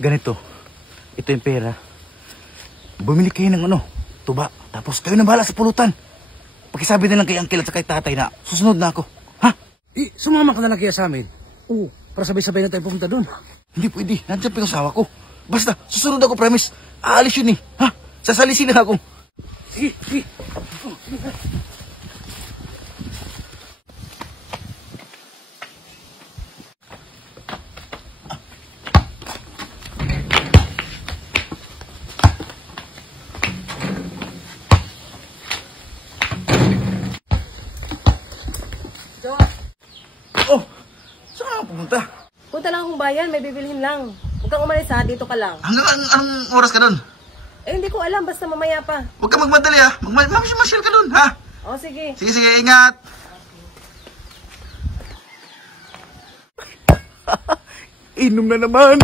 Ganito. Ito yung pera. Bumili kayo ng tuba. Tapos kayo na bahala sa pulutan. Pakisabi na lang kay Uncle at kay tatay na susunod na ako. Ha? Sumama ka na lang kaya sa amin. Oo, para sabay-sabay na tayo pumunta doon. Hindi pwede. Nandiyan pa yung asawa ko. Basta, susunod ako, promise. Aalis yun eh. Ha? Sasalisin na ako. Sige, sige. Oh, saan ka pumunta? Punta lang akong bayan, may bibilhin lang. Huwag kang umalis ha, dito ka lang. Anong oras ka doon? Eh, hindi ko alam, basta mamaya pa. Huwag ka magmadali ha. Mamasyal ka doon ha. O, sige. Sige, ingat. Inom na naman.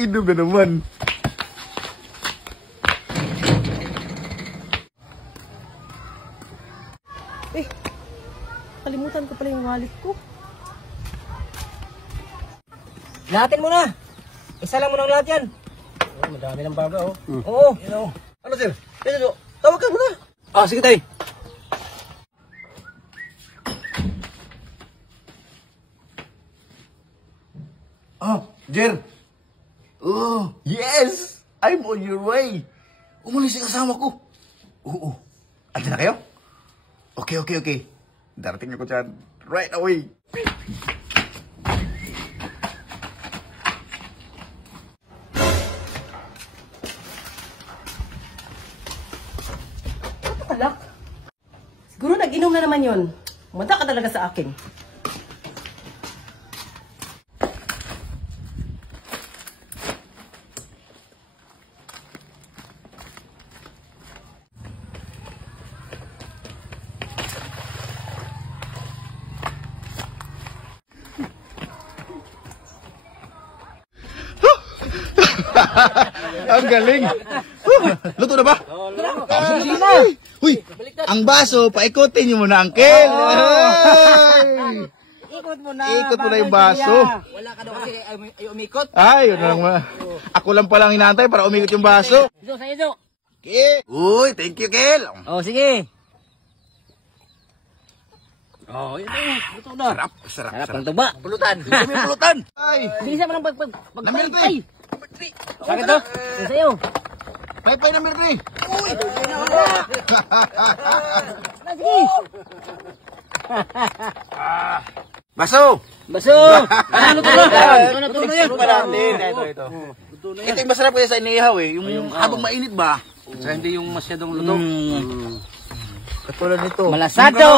Inom na naman. Eh, kalimutan ko pala yung wallet ko. Lahatin mo na. Isa lang mo ng lahat yan. Oh, madami ng baga, oh. Oo. Ano sir? Tawag ka muna. Sige tayo. Jer. Oh, yes! I'm on your way. Umalis yung kasama ko. Oo. Andiyan na kayo? Okay. Darating ako dyan. Right away. Alak. Siguro nag-inom na naman yun. Umanda ka talaga sa akin. Ang galing. Luto na ba? Sige na. Uy, ang baso, paikutin niyo muna, Uncle. Ikot mo na. Ikot mo na yung baso. Wala ka daw kasi ay umikot. Ay, yun na lang. Ako lang palang hinantay para umikot yung baso. Iso, sa iso. Okay. Uy, thank you, Kel. Sige. Ito na. Sarap. Ang tuba. Pulutan. May pulutan. Ay. Bisa mo lang Namilpay. Bakit to? Sa'yo. Pay number 3. Uy! Sige! Baso. Ano to na? Ano yan? Ito. Ito yung masarap kasi sa inihaw eh. Yung habang mainit ba? Sa hindi yung masyadong luto. Katulad nito. Malasado!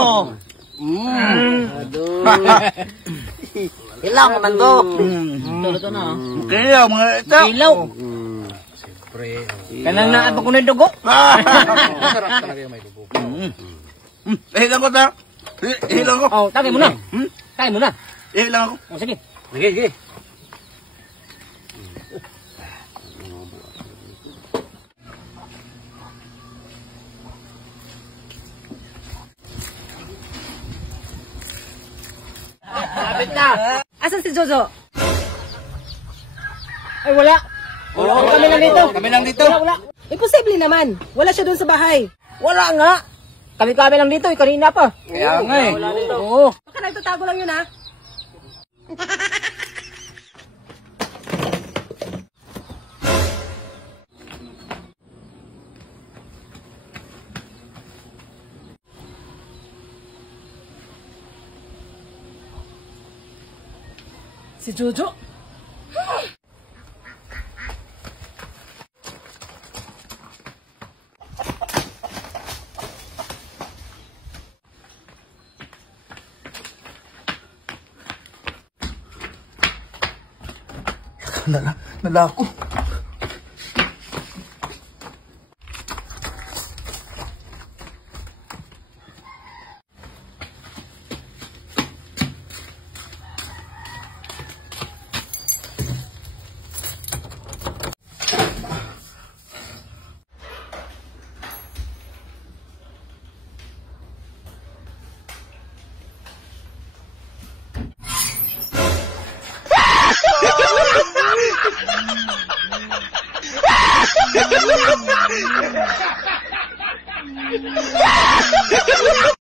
Ilaw naman to. Luto na. Kaya mga ito. Ilaw. Kanang naabang ko na yung dugo. Masarap talaga yung may dugo. Hilang ko ta. Hilang ko. Tagay mo na. Tagay mo na. Hilang ako. Sige. Sige. Lapit na. Asan si Jojo? Ay, wala. Kami lang dito. Wala. Imposible naman. Wala siya doon sa bahay. Wala nga. Kami lang dito. Kanina pa. Kaya nga eh. Oo. Baka nagtatago lang yun ha. Si Jojo. Nalako.